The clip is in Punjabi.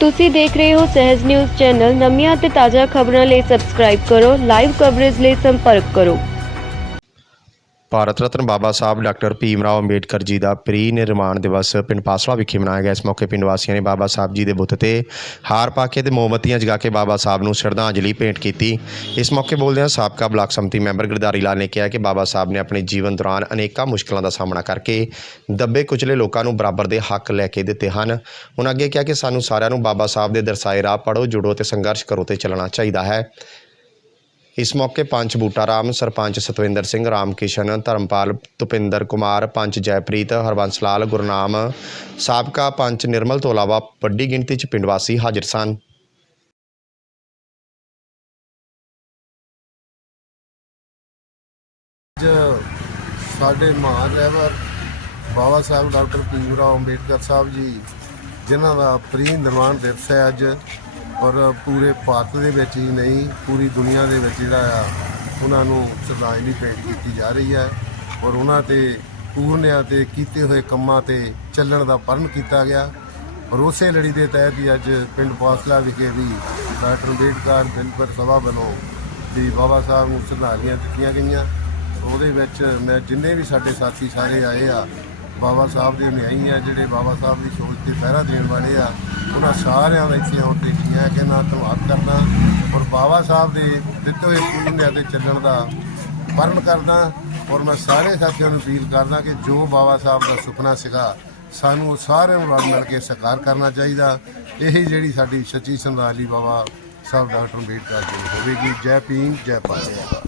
ਤੁਸੀਂ ਦੇਖ ਰਹੇ ਹੋ ਸਹਿਜ ਨਿਊਜ਼ ਚੈਨਲ। ਨਵੀਆਂ ਅਤੇ ਤਾਜ਼ਾ ਖਬਰਾਂ ਲਈ ਸਬਸਕ੍ਰਾਈਬ ਕਰੋ ਲਾਈਵ ਕਵਰੇਜ ਲਈ ਸੰਪਰਕ ਕਰੋ। ਭਾਰਤ ਰਤਨ ਬਾਬਾ ਸਾਹਿਬ, ਡਾਕਟਰ ਭੀਮ ਰਾਓ ਅੰਬੇਡਕਰ ਜੀ ਦਾ ਪ੍ਰੀ ਨਿਰਮਾਣ ਦਿਵਸ ਪਿੰਡ ਪਾਸਲਾ ਵਿਖੇ ਮਨਾਇਆ ਗਿਆ। ਇਸ ਮੌਕੇ ਪਿੰਡ ਵਾਸੀਆਂ ਨੇ ਬਾਬਾ ਸਾਹਿਬ ਜੀ ਦੇ ਬੁੱਤ ਤੇ ਹਾਰ ਪਾ ਕੇ ਤੇ ਮੋਮਬੱਤੀਆਂ ਜਗਾ ਕੇ ਬਾਬਾ ਸਾਹਿਬ ਨੂੰ ਸ਼ਰਧਾਂਜਲੀ ਭੇਂਟ ਕੀਤੀ। ਇਸ ਮੌਕੇ ਬੋਲਦਿਆਂ ਸਾਬਕਾ ਬਲਾਕ ਸੰਮਤੀ ਮੈਂਬਰ ਗਰਦਾਰੀ ਲਾਲ ਨੇ ਕਿਹਾ ਕਿ ਬਾਬਾ ਸਾਹਿਬ ਨੇ ਆਪਣੇ ਜੀਵਨ ਦੌਰਾਨ ਅਨੇਕਾਂ ਮੁਸ਼ਕਲਾਂ ਦਾ ਸਾਹਮਣਾ ਕਰਕੇ ਦੱਬੇ ਕੁਚਲੇ ਲੋਕਾਂ ਨੂੰ ਬਰਾਬਰ ਦੇ ਹੱਕ ਲੈ ਕੇ ਦਿੱਤੇ ਹਨ। ਉਹਨਾਂ ਅੱਗੇ ਕਿਹਾ ਕਿ ਸਾਨੂੰ ਸਾਰਿਆਂ ਨੂੰ ਬਾਬਾ ਸਾਹਿਬ ਦੇ ਦਰਸਾਏ ਰਾਹ ਪੜੋ ਜੁੜੋ ਤੇ ਸੰਘਰਸ਼ ਕਰੋ ਤੇ ਚੱਲਣਾ ਚਾਹੀਦਾ ਹੈ। ਇਸ ਮੌਕੇ ਪੰਚ ਬੂਟਾ, ਰਾਮ ਸਰਪੰਚ ਸਤਵਿੰਦਰ ਸਿੰਘ, ਰਾਮ ਕਿਸ਼ਨ, ਧਰਮਪਾਲ ਤੁਪਿੰਦਰ ਕੁਮਾਰ ਪੰਚ ਜੈਪ੍ਰੀਤ, ਹਰਬੰਸ ਲਾਲ, ਗੁਰਨਾਮ ਸਾਬਕਾ ਪੰਚ ਨਿਰਮਲ ਤੋਂ ਇਲਾਵਾ ਵੱਡੀ ਗਿਣਤੀ 'ਚ ਪਿੰਡ ਵਾਸੀ ਹਾਜ਼ਰ ਸਨ। ਅੱਜ ਸਾਡੇ ਮਹਾਨ ਰਹਿਬਰ ਬਾਬਾ ਸਾਹਿਬ ਡਾਕਟਰ ਭੀਮ ਰਾਓ ਅੰਬੇਡਕਰ ਸਾਹਿਬ ਜੀ, ਜਿਨ੍ਹਾਂ ਦਾ ਪ੍ਰੀ ਨਿਰਮਾਣ ਦਿਵਸ ਹੈ ਅੱਜ। ਔਰ ਪੂਰੇ ਭਾਰਤ ਦੇ ਵਿੱਚ ਹੀ ਨਹੀਂ, ਪੂਰੀ ਦੁਨੀਆ ਦੇ ਵਿੱਚ ਜਿਹੜਾ ਆ, ਉਹਨਾਂ ਨੂੰ ਸ਼ਰਧਾਂਜਲੀ ਭੇਂਟ ਕੀਤੀ ਜਾ ਰਹੀ ਹੈ। ਔਰ ਉਹਨਾਂ ਤੇ ਪੂਰਨਿਆਂ ਤੇ ਕੀਤੇ ਹੋਏ ਕੰਮਾਂ ਤੇ ਚੱਲਣ ਦਾ ਪਰਨ ਕੀਤਾ ਗਿਆ। ਔਰ ਉਸੇ ਲੜੀ ਦੇ ਤਹਿਤ ਹੀ ਅੱਜ ਪਿੰਡ ਪਾਸਲਾ ਵਿਖੇ ਵੀ ਡਾਕਟਰ ਅੰਬੇਡਕਰ ਦਿਨਪੁਰ ਸਭਾ ਵੱਲੋਂ ਵੀ ਬਾਬਾ ਸਾਹਿਬ ਨੂੰ ਸ਼ਰਧਾਂਜਲੀਆਂ ਦਿੱਤੀਆਂ ਗਈਆਂ। ਉਹਦੇ ਵਿੱਚ ਮੈਂ ਜਿੰਨੇ ਵੀ ਸਾਡੇ ਸਾਥੀ ਸਾਰੇ ਆਏ ਆ ਬਾਬਾ ਸਾਹਿਬ ਦੇ ਨਿਆਈ ਆ ਜਿਹੜੇ ਬਾਬਾ ਸਾਹਿਬ ਦੀ ਸੋਚ ਤੇ ਪਹਿਰਾ ਦੇਣ ਵਾਲੇ ਆ, ਉਹਨਾਂ ਸਾਰਿਆਂ ਦਾ ਇੱਥੇ ਆਉਣ ਤੇ ਕੀਆਂ ਕਿ ਨਾ ਧੰਨਵਾਦ ਕਰਦਾ ਔਰ ਬਾਬਾ ਸਾਹਿਬ ਦੇ ਦਿੱਤੇ ਹੋਏ ਪੁੰਨਿਆਂ ਤੇ ਚੱਲਣ ਦਾ ਪਰਨ ਕਰਦਾ। ਔਰ ਮੈਂ ਸਾਰੇ ਸਾਥੀਆਂ ਨੂੰ ਅਪੀਲ ਕਰਦਾ ਕਿ ਜੋ ਬਾਬਾ ਸਾਹਿਬ ਦਾ ਸੁਪਨਾ ਸੀਗਾ, ਸਾਨੂੰ ਉਹ ਸਾਰਿਆਂ ਨੂੰ ਰਲ ਮਿਲ ਕੇ ਸਾਕਾਰ ਕਰਨਾ ਚਾਹੀਦਾ। ਇਹੀ ਜਿਹੜੀ ਸਾਡੀ ਸੱਚੀ ਸੰਦਾਲੀ ਬਾਬਾ ਸਾਹਿਬ ਡਾਕਟਰ ਅੰਬੇਡਕਰ ਜੀ ਹੋਵੇਗੀ। ਜੈ ਭੀਮ, ਜੈ ਭਾਰਤ।